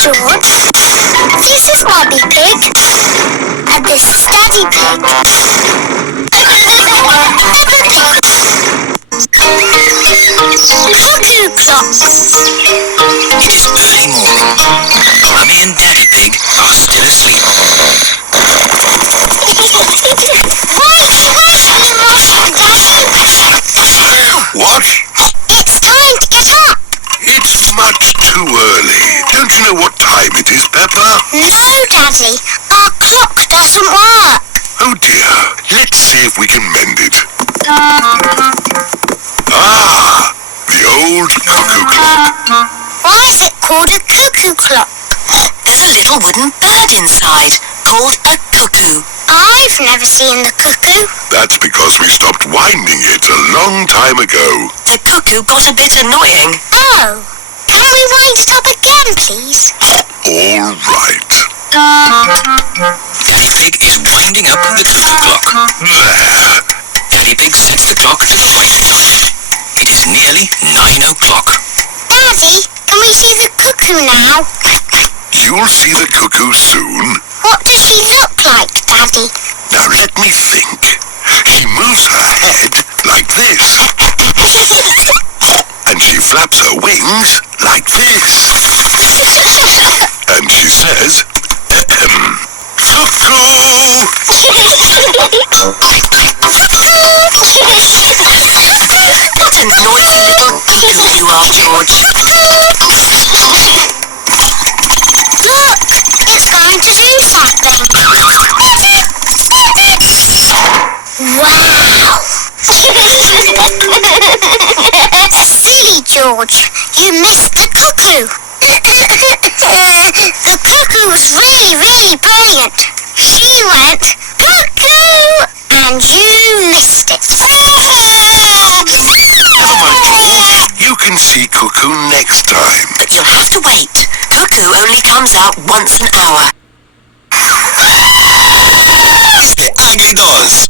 George. This is Mummy Pig. And this is Daddy Pig. Cuckoo clock. It is early morning. Mummy and Daddy Pig are still asleep. Wake up, Daddy. What? It's time to get up. It's much too early. Don't you know what time it is, Peppa? No, Daddy. Our clock doesn't work. Oh dear. Let's see if we can mend it. Ah! The old cuckoo clock. Why is it called a cuckoo clock? There's a little wooden bird inside called a cuckoo. I've never seen the cuckoo. That's because we stopped winding it a long time ago. The cuckoo got a bit annoying. Oh, can we wind it up again, please? All right. Daddy Pig is winding up the cuckoo clock. There. Daddy Pig sets the clock to the right time. It is nearly 9 o'clock. Daddy, can we see the cuckoo now? You'll see the cuckoo soon. What does she look like, Daddy? Now let me think. She moves her head like this. And she flaps her wings like this. And she says, cuckoo! What a noisy little cuckoo you are, George. Look, it's going to do something. Wow! Silly George, you missed the cuckoo. The cuckoo was really, really brilliant. She went, cuckoo, and you missed it. Never mind, George. You can see cuckoo next time. But you'll have to wait. Cuckoo only comes out once an hour. It's the Aggie Dolls.